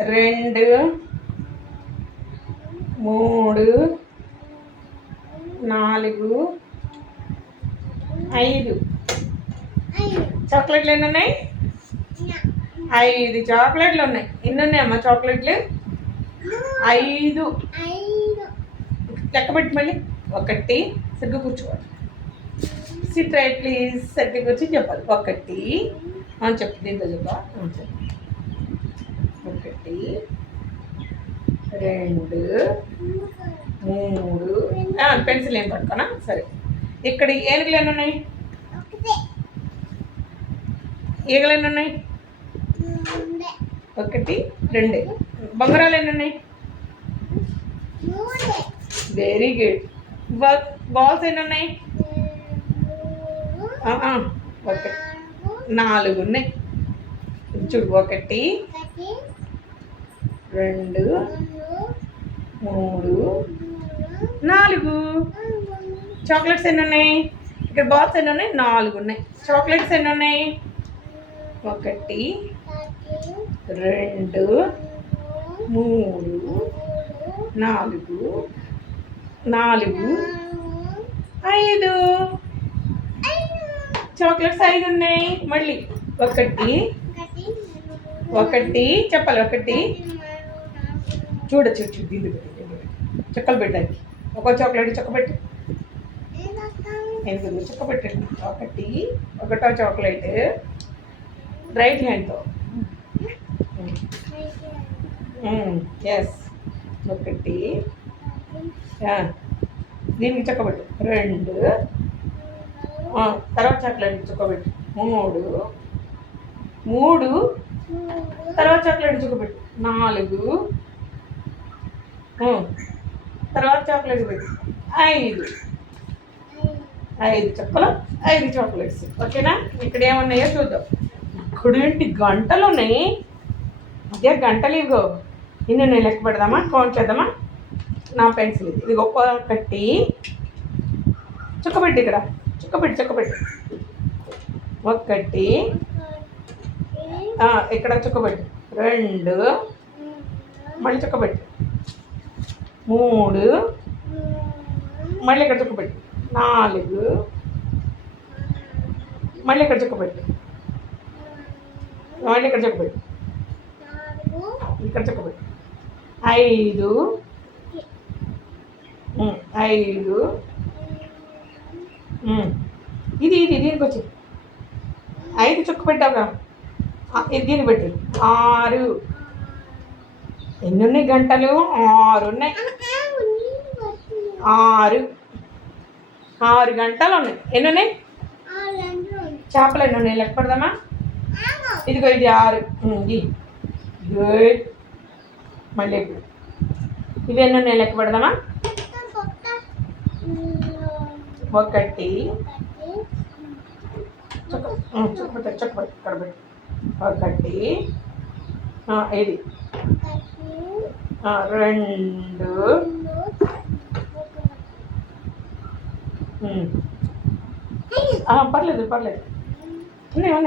2 3 4 5 చాక్లెట్లు ఎన్ని ఉన్నాయి? 5 చాక్లెట్లు ఉన్నాయి. ఎన్ని ఉన్నాయమ్మా చాక్లెట్లు? 5. లెక్క పెట్టి మళ్ళీ 1 సరిగ్గా కూర్చోవాలి. SIT right please. సరిగ్గా కూర్చొని చెప్పాలి. 1 చెప్పు. దీంతో చెప్పా. 1 2 3 పెన్సిల్ ఏం పట్టుకోనా? సరే. ఇక్కడ ఏనుగులు ఎన్ని ఉన్నాయి? ఈగలు ఎన్ని ఉన్నాయి? 1 2. బొంగరాలు ఎన్ని ఉన్నాయి? Very good. బాల్స్ ఎన్ని ఉన్నాయి? 4 ఉన్నాయి. చూడు. 1 2 3 4. చాక్లెట్స్ ఎన్ని ఉన్నాయి? ఇక్కడ బాల్స్ ఎన్ని ఉన్నాయి? 4 ఉన్నాయి. చాక్లెట్స్ ఎన్ని ఉన్నాయి? 1 2 3 4 5. చాక్లెట్స్ 5 ఉన్నాయి. మళ్ళీ 1 చెప్పాలి. 1 చూడచ్చు. దీన్ని చెక్కలు పెట్టడానికి. ఒక చాక్లెట్ చెక్క పెట్టి చెక్క పెట్టండి. 1 చాక్లెట్ రైట్ హ్యాండ్తో. ఎస్. 1 దీనికి చెక్కబెట్టు. 2 తర్వాత చాక్లెట్ చెక్కబెట్టు. 3 తర్వాత చాక్లెట్ చెక్కబెట్టు. 4 తర్వాత చాక్లెట్ పెట్టు. 5 చెక్కలు 5 చాక్లెట్స్. ఓకేనా? ఇక్కడ ఏమున్నాయో చూద్దాం. ఇక్కడేంటి గంటలు ఉన్నాయి? ఇదే గంటలు. ఇవిగో ఇన్ని నేను లెక్క పెడదామా? కౌంట్ చేద్దామా? నా పెన్సిల్ ఇది 1 చుక్కబెట్టి. ఇక్కడ చుక్కబెట్టు. 1 ఇక్కడ చుక్కబెట్టు. 2 మళ్ళీ చుక్కబెట్టు. 3 మళ్ళీ ఇక్కడ చుక్కబెట్టు. 4 మళ్ళీ ఇక్కడ చుక్కబెట్టు. మళ్ళీ ఇక్కడ చుక్కబెట్టు. ఇక్కడ చుక్కబెట్టు. 5 ఇది దీనికి వచ్చి 5 చుక్క పెట్టావుగా. దీన్ని పెట్టి 6. ఎన్ని ఉన్నాయి గంటలు? 6 ఉన్నాయి. 6 గంటలు ఉన్నాయి. ఎన్ని ఉన్నాయి? చేపలు ఎన్ని ఉన్నాయి? లెక్క పెడదామా? ఇదిగో ఇది 6. గుడ్. మళ్ళీ ఇవి ఎన్ని ఉన్నాయి? లెక్క పెడదామా? 1 చుక్కబెట్టు. ఇక్కడ పెట్టు. 1 ఇది 2 పర్లేదు. ఉన్నాయి.